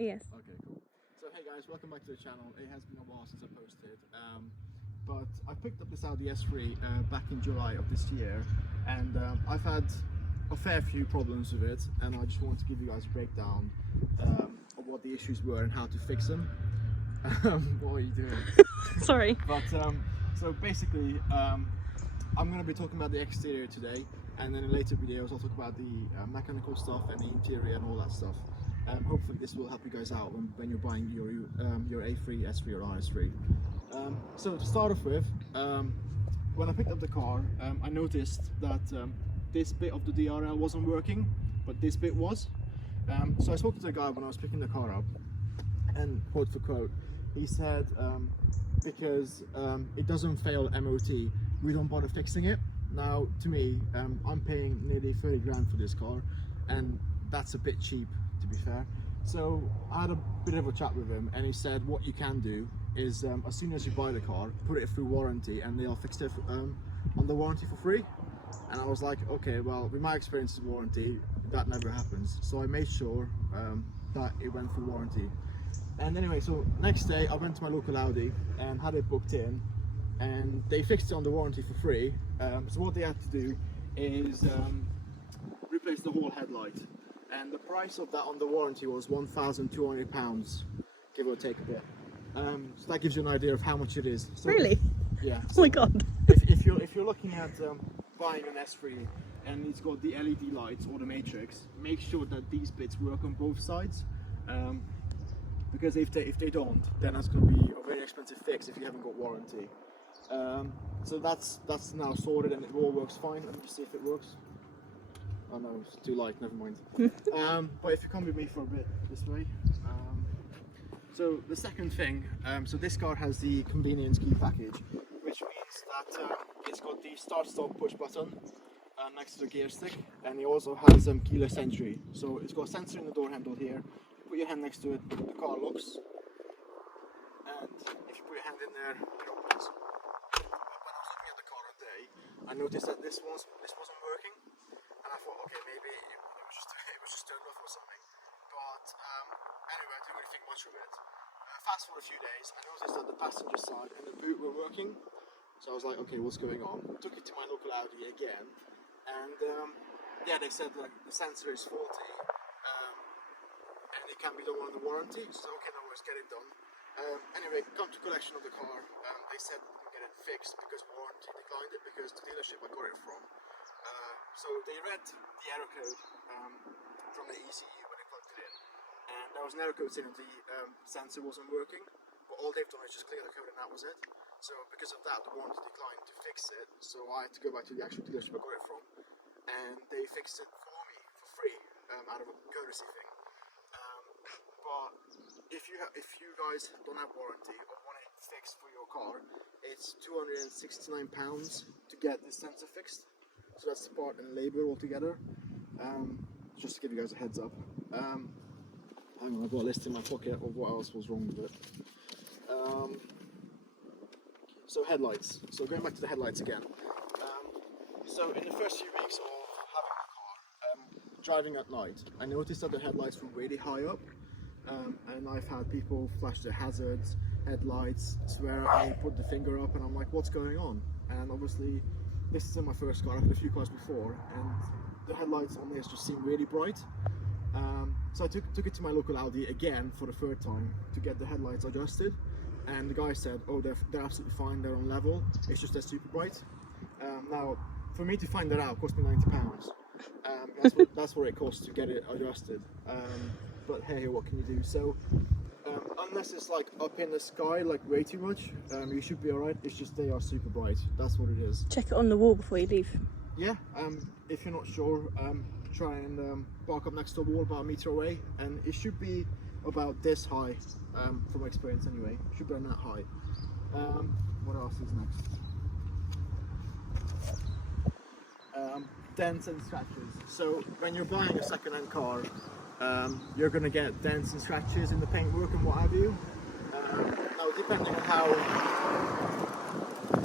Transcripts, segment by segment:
Yes. Okay, cool. So hey guys, welcome back to the channel. It has been a while since I posted, but I picked up this Audi S3 back in July of this year, and I've had a fair few problems with it, and I just want to give you guys a breakdown of what the issues were and how to fix them. What are you doing? Sorry. But so basically, I'm going to be talking about the exterior today, and then in later videos I'll talk about the mechanical stuff and the interior and all that stuff. Hopefully this will help you guys out when you're buying your A3, S3 or RS3. So to start off with, when I picked up the car, I noticed that this bit of the DRL wasn't working, but this bit was. So I spoke to the guy when I was picking the car up, and quote for quote, he said, because it doesn't fail MOT, we don't bother fixing it. Now, to me, I'm paying nearly 30 grand for this car, and that's a bit cheap, to be fair. So I had a bit of a chat with him, and he said what you can do is as soon as you buy the car, put it through warranty, and they'll fix it on the warranty for free. And I was like, okay, well, with my experience with warranty, that never happens. So I made sure that it went through warranty. And anyway, so next day I went to my local Audi and had it booked in, and they fixed it on the warranty for free. So what they had to do is replace the whole headlight, and the price of that on the warranty was £1,200, give or take a bit. So that gives you an idea of how much it is. So Really? Yeah. Oh my god. If you're looking at buying an S3 and it's got the LED lights or the matrix, make sure that these bits work on both sides. Because if they don't, then that's going to be a very expensive fix if you haven't got warranty. So that's now sorted and it all works fine. Let me just see if it works. Oh no, it's too light, never mind. But if you come with me for a bit this way. So the second thing, so this car has the convenience key package, which means that it's got the start-stop push button next to the gear stick, and it also has keyless entry. So it's got a sensor in the door handle here. Put your hand next to it, the car locks, and if you put your hand in there, it opens. But when I was looking at the car today, I noticed that this wasn't working, and I thought, okay, maybe it was just turned off or something. But anyway, I didn't really think much of it. Fast forward a few days, I noticed that the passenger side and the boot were working, so I was like, okay, what's going on? Took it to my local Audi again, and yeah, they said that the sensor is faulty. And it can be done on the warranty, so okay, no worries, get it done. Anyway, come to collection of the car, they said we couldn't get it fixed because warranty declined it, because the dealership I got it from. So they read the error code from the ECU when they plugged it in, and there was an error code saying that the sensor wasn't working, but all they've done is just clear the code and that was it. So because of that, the warranty declined to fix it, so I had to go back to the actual dealership I got it from, and they fixed it for me for free, out of a courtesy thing. But if you guys don't have warranty or want it fixed for your car, it's £269 to get this sensor fixed. So that's the part and labour altogether. Just to give you guys a heads up. Hang on, I've got a list in my pocket of what else was wrong with it. So headlights. So going back to the headlights again. So in the first few weeks of having the car, driving at night, I noticed that the headlights were really high up. And I've had people flash their hazards, headlights, swear at me, put the finger up, and I'm like, what's going on? And obviously, this isn't my first car, I've had a few cars before, and the headlights on this just seem really bright. So I took it to my local Audi again for the third time to get the headlights adjusted, and the guy said, oh, they're absolutely fine, they're on level, it's just they're super bright. Now, for me to find that out cost me £90. That's what it costs to get it adjusted. But hey, what can you do? So unless it's like up in the sky, like way too much, you should be alright. It's just they are super bright. That's what it is. Check it on the wall before you leave. Yeah. If you're not sure, try and park up next to a wall about a metre away, and it should be about this high. From experience, anyway, it should be on that high. What else is next? Dents and scratches. So when you're buying a second-hand car, you're going to get dents and scratches in the paintwork and what have you. Now, depending on how...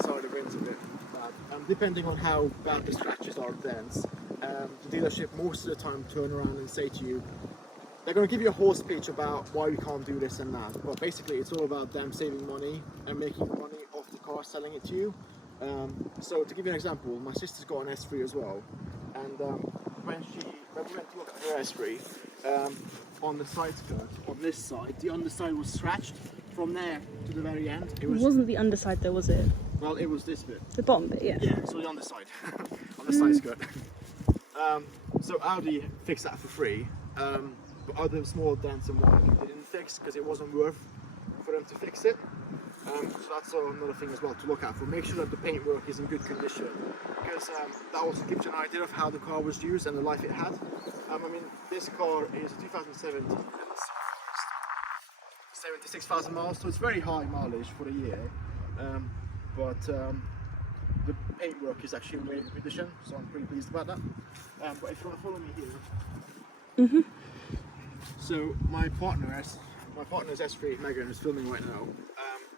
Sorry, the wind's a bit bad. Depending on how bad the scratches are, dents, the dealership most of the time turn around and say to you, they're going to give you a whole speech about why we can't do this and that, but basically it's all about them saving money and making money off the car, selling it to you. So to give you an example, my sister's got an S3 as well, and when we went to look at her S3, on the side skirt, on this side, the underside was scratched from there to the very end. It wasn't the underside though, was it? Well, it was this bit. The bottom bit, yeah. Yeah, so the underside, on the side skirt. So Audi fixed that for free, but other small dents and whatever they didn't fix because it wasn't worth for them to fix it. So that's another thing as well to look out for. Make sure that the paintwork is in good condition, because that also gives you an idea of how the car was used and the life it had. I mean, this car is a 2017 and it's 76,000 miles, so it's very high mileage for the year. But the paintwork is actually in very good condition, so I'm pretty pleased about that. But if you want to follow me here, so my partner's S3 Megan is filming right now.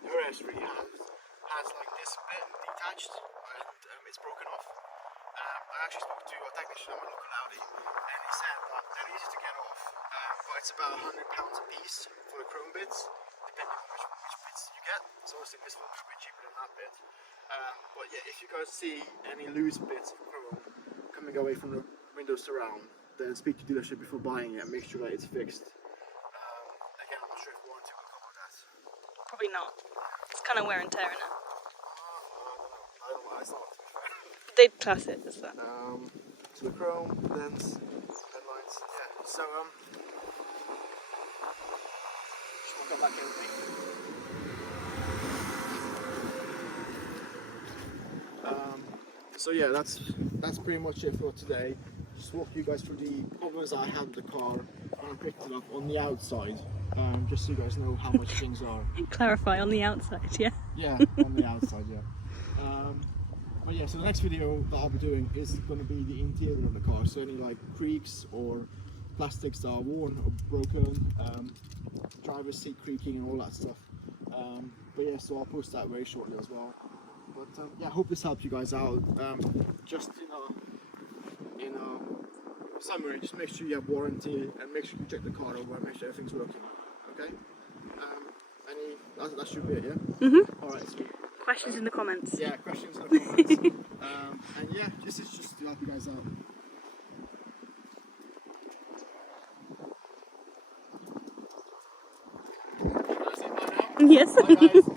Her S3 has like this bit detached and it's broken off. I actually spoke to a technician at my local Audi, and he said that they're easy to get off, but it's about £100 a piece for the chrome bits, depending on which bits you get. So obviously this will be a bit cheaper than that bit. But yeah, if you guys see any loose bits of chrome coming away from the window surround, then speak to dealership before buying it and make sure that it's fixed. Again, I'm not sure if warranty will cover that. Probably not. It's kind of wear and tear in it. I don't know, it's not, to be fair. They'd class it as that. So the chrome, lens, headlights, yeah. So just want to come back here with me. So yeah, that's pretty much it for today. Just walk you guys through the problems I had with the car when I picked it up on the outside, just so you guys know how much things are. Clarify on the outside, yeah. Yeah, on the outside, yeah. But yeah, so the next video that I'll be doing is going to be the interior of the car, so any like creaks or plastics that are worn or broken, driver's seat creaking and all that stuff. But yeah, so I'll post that very shortly as well. But yeah, I hope this helped you guys out. Just in a summary, just make sure you have warranty and make sure you check the car over and make sure everything's working. Okay? That should be it, yeah? Alright, sweet. Questions in the comments. Yeah, questions in the comments. And yeah, this is just to help you guys out. That's it by now. Yes. Bye guys.